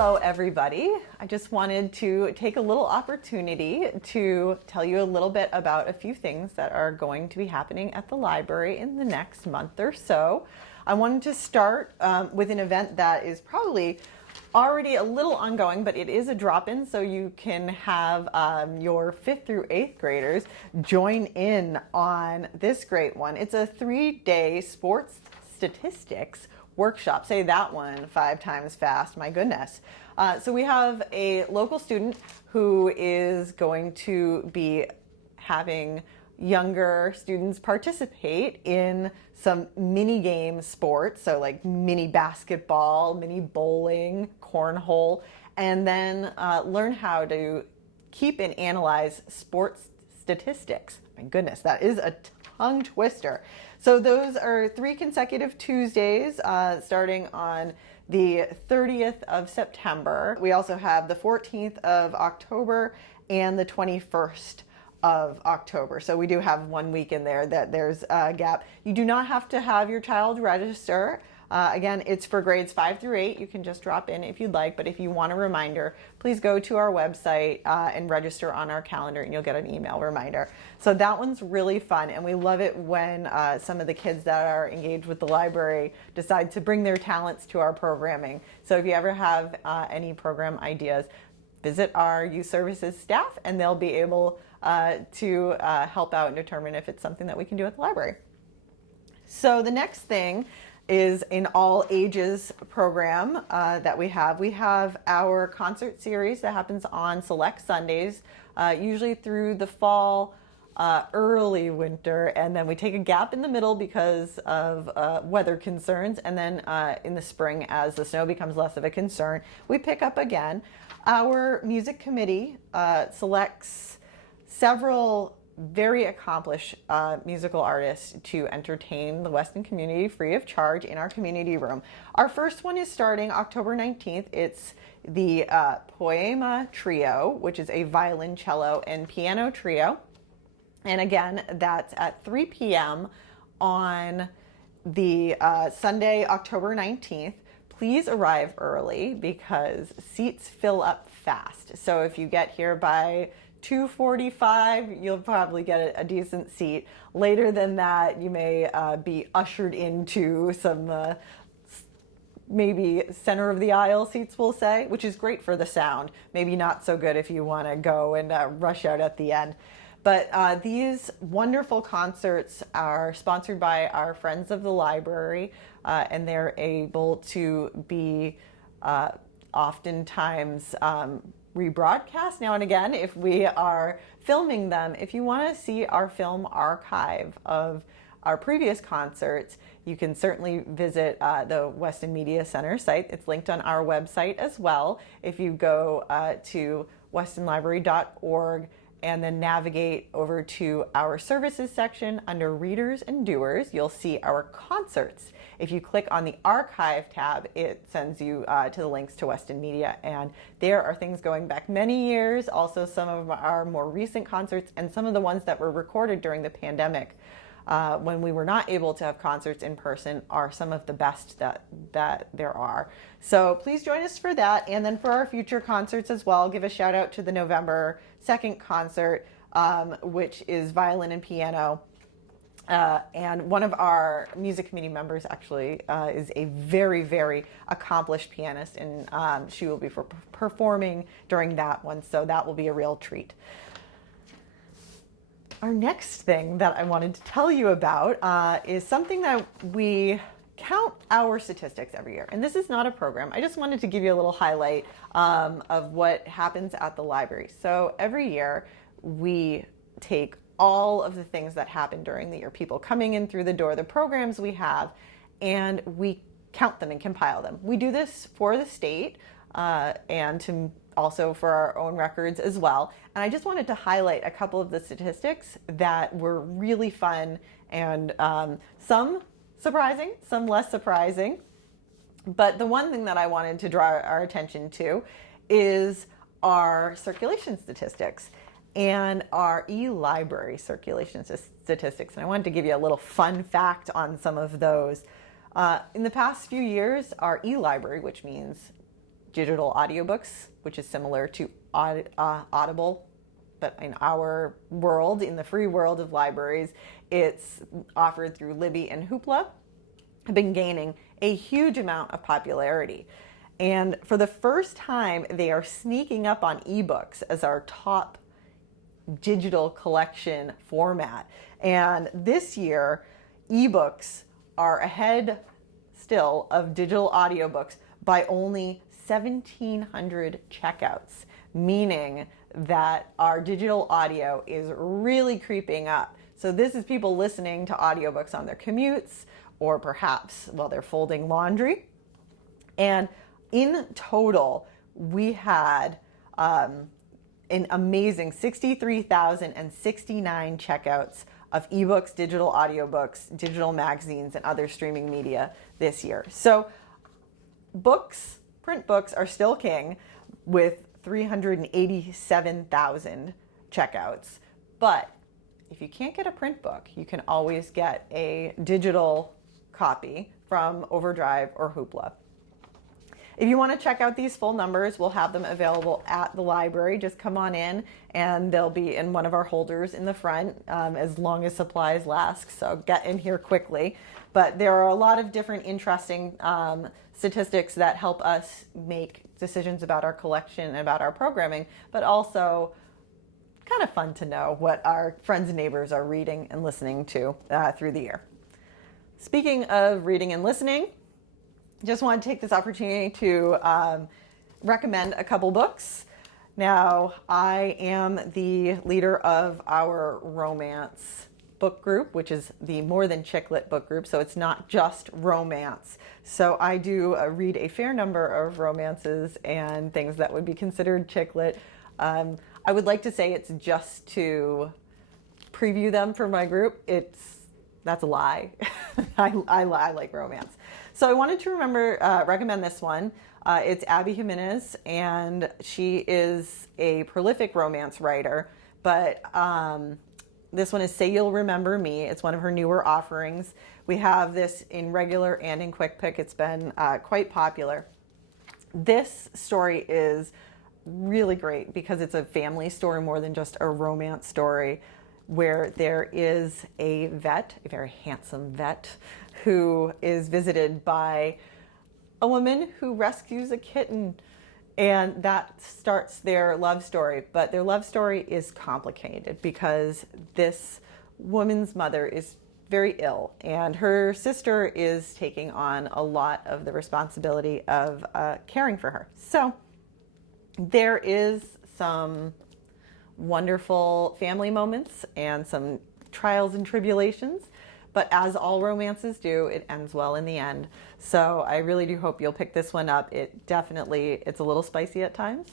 Hello everybody. I just wanted to take a little opportunity to tell you a little bit about a few things that are going to be happening at the library in the next month or so. I wanted to start with an event that is probably already a little ongoing, but it is a drop-in, so you can have your 5th through 8th graders join in on this great one. It's a 3-day sports statistics workshop. Say that one 5 times fast, my goodness. So we have a local student who is going to be having younger students participate in some mini game sports, so like mini basketball, mini bowling, cornhole, and then learn how to keep and analyze sports statistics. My goodness, that is a tongue twister. So those are 3 consecutive Tuesdays starting on the 30th of September. We also have the 14th of October and the 21st of October. So we do have 1 week in there that there's a gap. You do not have to have your child register. Again, it's for grades 5 through 8. You can just drop in if you'd like, but if you want a reminder, please go to our website and register on our calendar and you'll get an email reminder. So that one's really fun, and we love it when some of the kids that are engaged with the library decide to bring their talents to our programming. So if you ever have any program ideas, visit our youth services staff and they'll be able to help out and determine if it's something that we can do at the library. So the next thing is an all ages program that we have. We have our concert series that happens on select Sundays, usually through the fall, early winter, and then we take a gap in the middle because of weather concerns, and then in the spring, as the snow becomes less of a concern, we pick up again. Our music committee selects several very accomplished musical artists to entertain the Weston community free of charge in our community room. Our first one is starting October 19th. It's the Poema Trio, which is a violin, cello, and piano trio. And again, that's at 3 p.m. on the Sunday, October 19th. Please arrive early because seats fill up fast. So if you get here by 2:45, you'll probably get a decent seat. Later than that, you may be ushered into some maybe center of the aisle seats, we'll say, which is great for the sound. Maybe not so good if you want to go and rush out at the end. But these wonderful concerts are sponsored by our friends of the library, and they're able to be oftentimes rebroadcast now and again if we are filming them. If you want to see our film archive of our previous concerts, you can certainly visit the Weston Media Center site. It's linked on our website as well. If you go to westonlibrary.org and then navigate over to our services section under readers and doers, you'll see our concerts. If you click on the archive tab, it sends you to the links to Weston Media, and there are things going back many years, also some of our more recent concerts and some of the ones that were recorded during the pandemic when we were not able to have concerts in person are some of the best that there are. So please join us for that, and then for our future concerts as well, give a shout out to the November 2nd concert, which is violin and piano. And one of our music committee members actually is a very, very accomplished pianist, and she will be performing during that one, so that will be a real treat. Our next thing that I wanted to tell you about is something that we count our statistics every year. And this is not a program. I just wanted to give you a little highlight of what happens at the library. So every year we take all of the things that happen during the year, people coming in through the door, the programs we have, and we count them and compile them. We do this for the state and to also for our own records as well. And I just wanted to highlight a couple of the statistics that were really fun and some surprising, some less surprising. But the one thing that I wanted to draw our attention to is our circulation statistics and our e-library circulation statistics. And I wanted to give you a little fun fact on some of those. In the past few years, our e-library, which means digital audiobooks, which is similar to Audible, but in our world, in the free world of libraries, it's offered through Libby and Hoopla, have been gaining a huge amount of popularity. And for the first time, they are sneaking up on ebooks as our top digital collection format. And this year, ebooks are ahead still of digital audiobooks by only 1,700 checkouts, meaning that our digital audio is really creeping up. So this is people listening to audiobooks on their commutes or perhaps while they're folding laundry. And in total, we had an amazing 63,069 checkouts of ebooks, digital audiobooks, digital magazines, and other streaming media this year. So books, print books are still king with 387,000 checkouts. But if you can't get a print book, you can always get a digital copy from Overdrive or Hoopla. If you want to check out these full numbers, we'll have them available at the library. Just come on in and they'll be in one of our holders in the front as long as supplies last. So get in here quickly. But there are a lot of different interesting statistics that help us make decisions about our collection and about our programming, but also kind of fun to know what our friends and neighbors are reading and listening to through the year. Speaking of reading and listening, just want to take this opportunity to recommend a couple books. Now, I am the leader of our romance book group, which is the More Than Chick Lit book group, so it's not just romance. So I do read a fair number of romances and things that would be considered chick lit. I would like to say it's just to preview them for my group. That's a lie. I like romance. So I wanted to recommend this one. It's Abby Jimenez, and she is a prolific romance writer, but this one is Say You'll Remember Me. It's one of her newer offerings. We have this in regular and in quick pick. It's been quite popular. This story is really great because it's a family story more than just a romance story, where there is a vet, a very handsome vet, who is visited by a woman who rescues a kitten. And that starts their love story. But their love story is complicated because this woman's mother is very ill, and her sister is taking on a lot of the responsibility of caring for her. So there is some wonderful family moments and some trials and tribulations, but as all romances do, it ends well in the end. So I really do hope you'll pick this one up. It's a little spicy at times,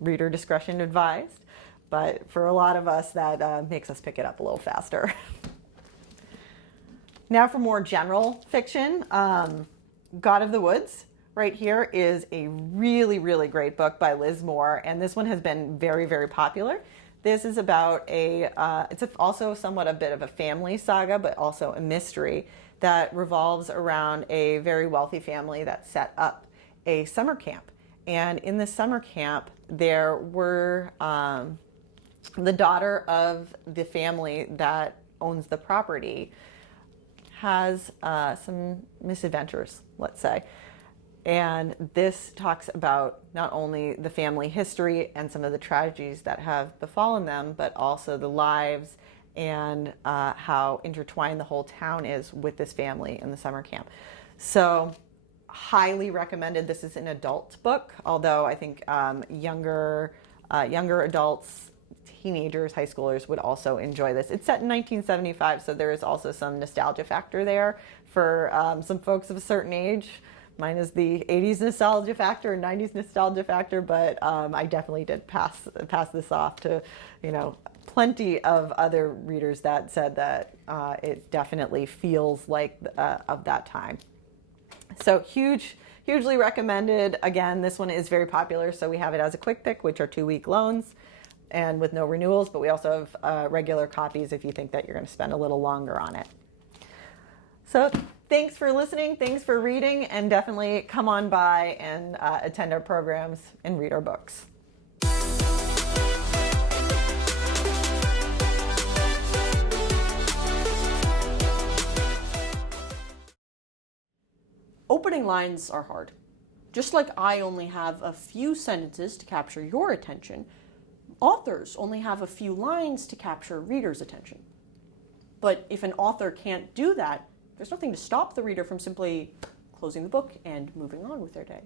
reader discretion advised, but for a lot of us that makes us pick it up a little faster. Now for more general fiction, God of the Woods. Right here is a really, really great book by Liz Moore, and this one has been very, very popular. This is about it's also somewhat a bit of a family saga, but also a mystery that revolves around a very wealthy family that set up a summer camp. And in the summer camp, there were the daughter of the family that owns the property has some misadventures, let's say. And this talks about not only the family history and some of the tragedies that have befallen them, but also the lives and how intertwined the whole town is with this family in the summer camp. So highly recommended. This is an adult book, although I think younger adults, teenagers, high schoolers would also enjoy this. It's set in 1975, so there is also some nostalgia factor there for some folks of a certain age. Mine is the 80s nostalgia factor and 90s nostalgia factor, but I definitely did pass this off to, plenty of other readers that said that it definitely feels like of that time. So hugely recommended. Again, this one is very popular, so we have it as a quick pick, which are 2-week loans and with no renewals, but we also have regular copies if you think that you're going to spend a little longer on it. So thanks for listening, thanks for reading, and definitely come on by and attend our programs and read our books. Opening lines are hard. Just like I only have a few sentences to capture your attention, authors only have a few lines to capture readers' attention. But if an author can't do that, there's nothing to stop the reader from simply closing the book and moving on with their day.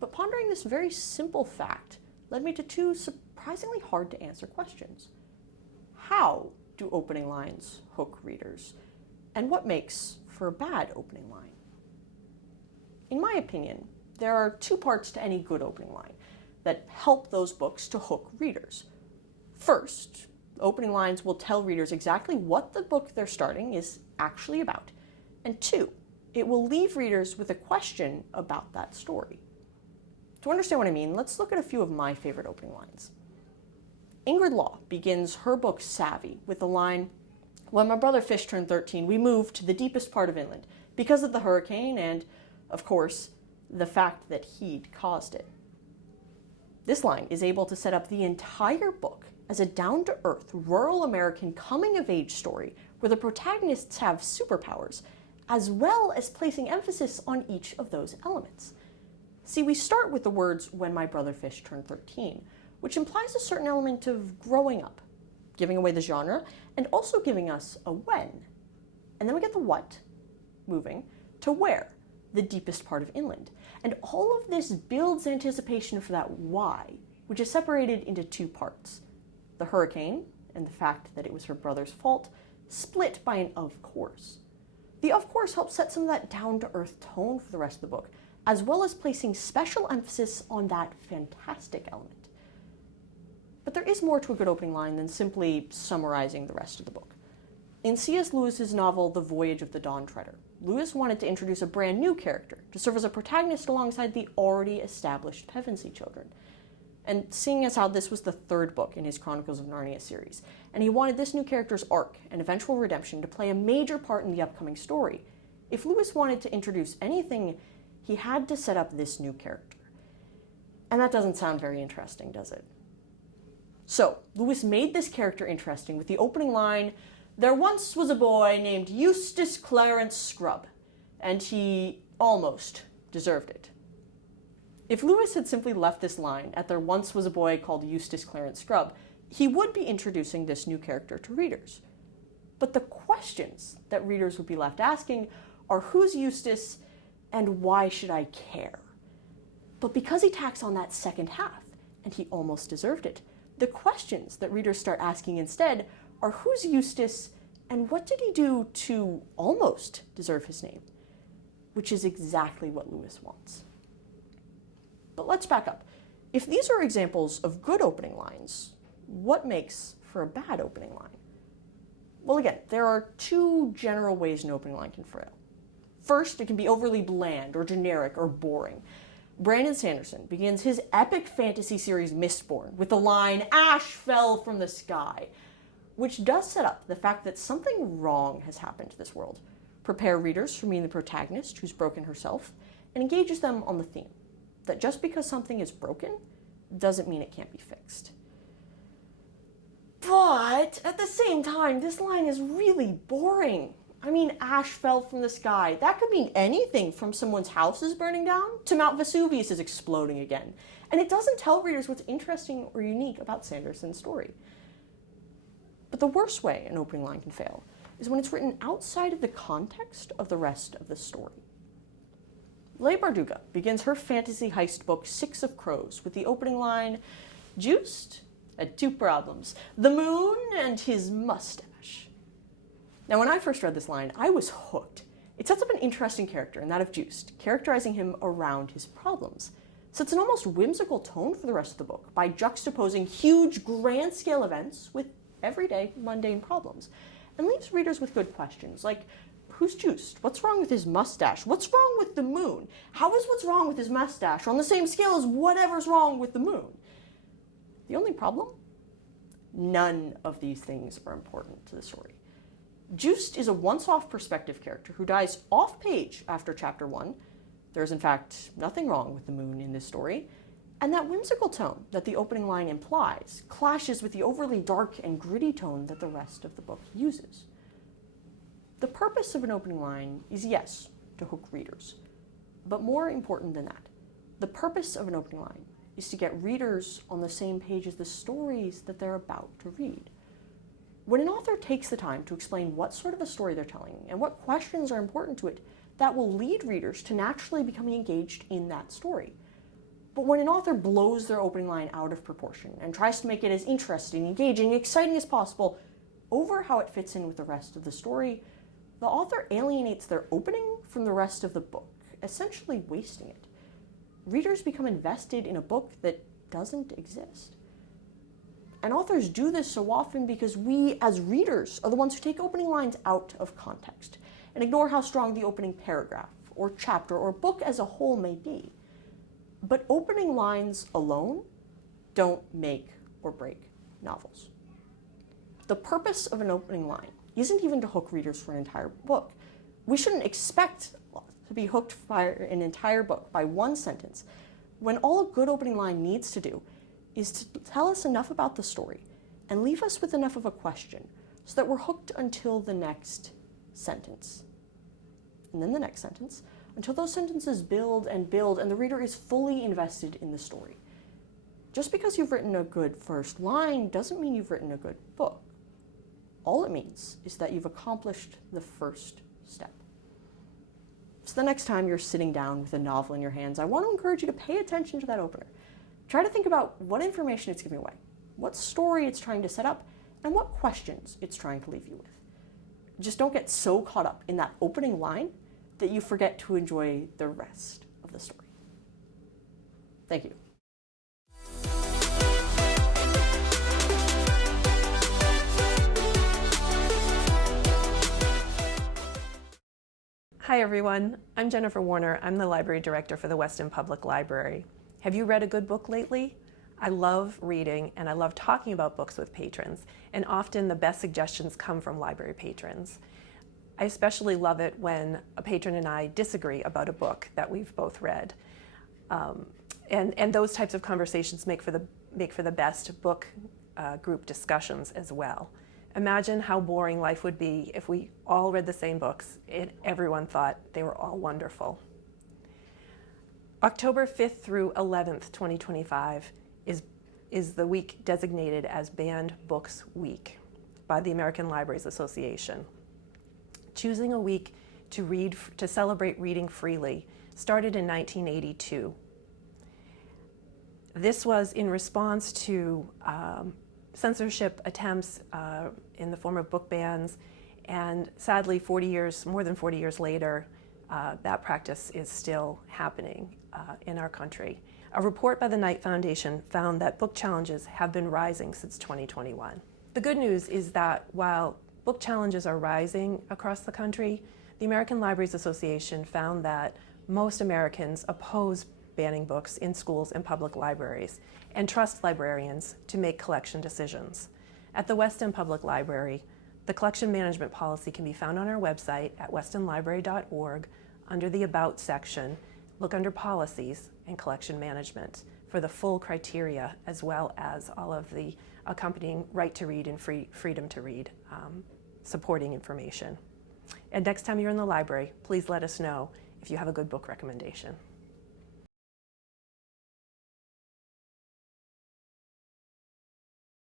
But pondering this very simple fact led me to two surprisingly hard to answer questions. How do opening lines hook readers? And what makes for a bad opening line? In my opinion, there are two parts to any good opening line that help those books to hook readers. First, opening lines will tell readers exactly what the book they're starting is actually about. And two, it will leave readers with a question about that story. To understand what I mean, let's look at a few of my favorite opening lines. Ingrid Law begins her book Savvy with the line, "When my brother Fish turned 13, we moved to the deepest part of inland because of the hurricane and, of course, the fact that he'd caused it." This line is able to set up the entire book as a down-to-earth rural American coming-of-age story where the protagonists have superpowers, as well as placing emphasis on each of those elements. See, we start with the words, "When my brother Fish turned 13, which implies a certain element of growing up, giving away the genre, and also giving us a when. And then we get the what, moving, to where, the deepest part of inland. And all of this builds anticipation for that why, which is separated into two parts. The hurricane, and the fact that it was her brother's fault, split by an of course. The of course helps set some of that down-to-earth tone for the rest of the book, as well as placing special emphasis on that fantastic element. But there is more to a good opening line than simply summarizing the rest of the book. In C.S. Lewis's novel, The Voyage of the Dawn Treader, Lewis wanted to introduce a brand new character to serve as a protagonist alongside the already established Pevensey children. And seeing as how this was the third book in his Chronicles of Narnia series, and he wanted this new character's arc and eventual redemption to play a major part in the upcoming story, if Lewis wanted to introduce anything, he had to set up this new character. And that doesn't sound very interesting, does it? So, Lewis made this character interesting with the opening line, "There once was a boy named Eustace Clarence Scrubb, and he almost deserved it." If Lewis had simply left this line at "There once was a boy called Eustace Clarence Scrubb," he would be introducing this new character to readers. But the questions that readers would be left asking are, who's Eustace and why should I care? But because he tacks on that second half, and he almost deserved it, the questions that readers start asking instead are, who's Eustace and what did he do to almost deserve his name? Which is exactly what Lewis wants. But let's back up. If these are examples of good opening lines, what makes for a bad opening line? Well, again, there are two general ways an opening line can fail. First, it can be overly bland or generic or boring. Brandon Sanderson begins his epic fantasy series Mistborn with the line, "Ash fell from the sky," which does set up the fact that something wrong has happened to this world, prepare readers for meeting the protagonist who's broken herself, and engages them on the theme that just because something is broken doesn't mean it can't be fixed. But at the same time, this line is really boring. I mean, ash fell from the sky. That could mean anything from someone's house is burning down to Mount Vesuvius is exploding again. And it doesn't tell readers what's interesting or unique about Sanderson's story. But the worst way an opening line can fail is when it's written outside of the context of the rest of the story. Leigh Bardugo begins her fantasy heist book Six of Crows with the opening line, "Juiced had two problems, the moon and his mustache." Now, when I first read this line, I was hooked. It sets up an interesting character in that of Juiced, characterizing him around his problems. Sets an almost whimsical tone for the rest of the book by juxtaposing huge, grand-scale events with everyday, mundane problems, and leaves readers with good questions like, who's Juiced? What's wrong with his mustache? What's wrong with the moon? How is what's wrong with his mustache on the same scale as whatever's wrong with the moon? The only problem? None of these things are important to the story. Juiced is a once-off perspective character who dies off-page after chapter 1. There is, in fact, nothing wrong with the moon in this story, and that whimsical tone that the opening line implies clashes with the overly dark and gritty tone that the rest of the book uses. The purpose of an opening line is, yes, to hook readers, but more important than that, the purpose of an opening line is to get readers on the same page as the stories that they're about to read. When an author takes the time to explain what sort of a story they're telling and what questions are important to it, that will lead readers to naturally becoming engaged in that story. But when an author blows their opening line out of proportion and tries to make it as interesting, engaging, exciting as possible over how it fits in with the rest of the story, the author alienates their opening from the rest of the book, essentially wasting it. Readers become invested in a book that doesn't exist. And authors do this so often because we, as readers, are the ones who take opening lines out of context and ignore how strong the opening paragraph or chapter or book as a whole may be. But opening lines alone don't make or break novels. The purpose of an opening line isn't even to hook readers for an entire book. We shouldn't expect to be hooked by an entire book by one sentence, when all a good opening line needs to do is to tell us enough about the story and leave us with enough of a question so that we're hooked until the next sentence. And then the next sentence, until those sentences build and the reader is fully invested in the story. Just because you've written a good first line doesn't mean you've written a good book. All it means is that you've accomplished the first step. So the next time you're sitting down with a novel in your hands, I want to encourage you to pay attention to that opener. Try to think about what information it's giving away, what story it's trying to set up, and what questions it's trying to leave you with. Just don't get so caught up in that opening line that you forget to enjoy the rest of the story. Thank you. Hi everyone, I'm Jennifer Warner. I'm the Library Director for the Weston Public Library. Have you read a good book lately? I love reading and I love talking about books with patrons, and often the best suggestions come from library patrons. I especially love it when a patron and I disagree about a book that we've both read. And those types of conversations make for the best book group discussions as well. Imagine how boring life would be if we all read the same books and everyone thought they were all wonderful. October 5th through 11th, 2025 is the week designated as Banned Books Week by the American Libraries Association. Choosing a week to celebrate reading freely started in 1982. This was in response to censorship attempts in the form of book bans, and sadly, more than 40 years later, that practice is still happening in our country. A report by the Knight Foundation found that book challenges have been rising since 2021. The good news is that while book challenges are rising across the country, the American Libraries Association found that most Americans oppose banning books in schools and public libraries and trust librarians to make collection decisions. At the Weston Public Library, the collection management policy can be found on our website at westonlibrary.org under the About section. Look under Policies and Collection Management for the full criteria, as well as all of the accompanying right to read and freedom to read supporting information. And next time you're in the library, please let us know if you have a good book recommendation.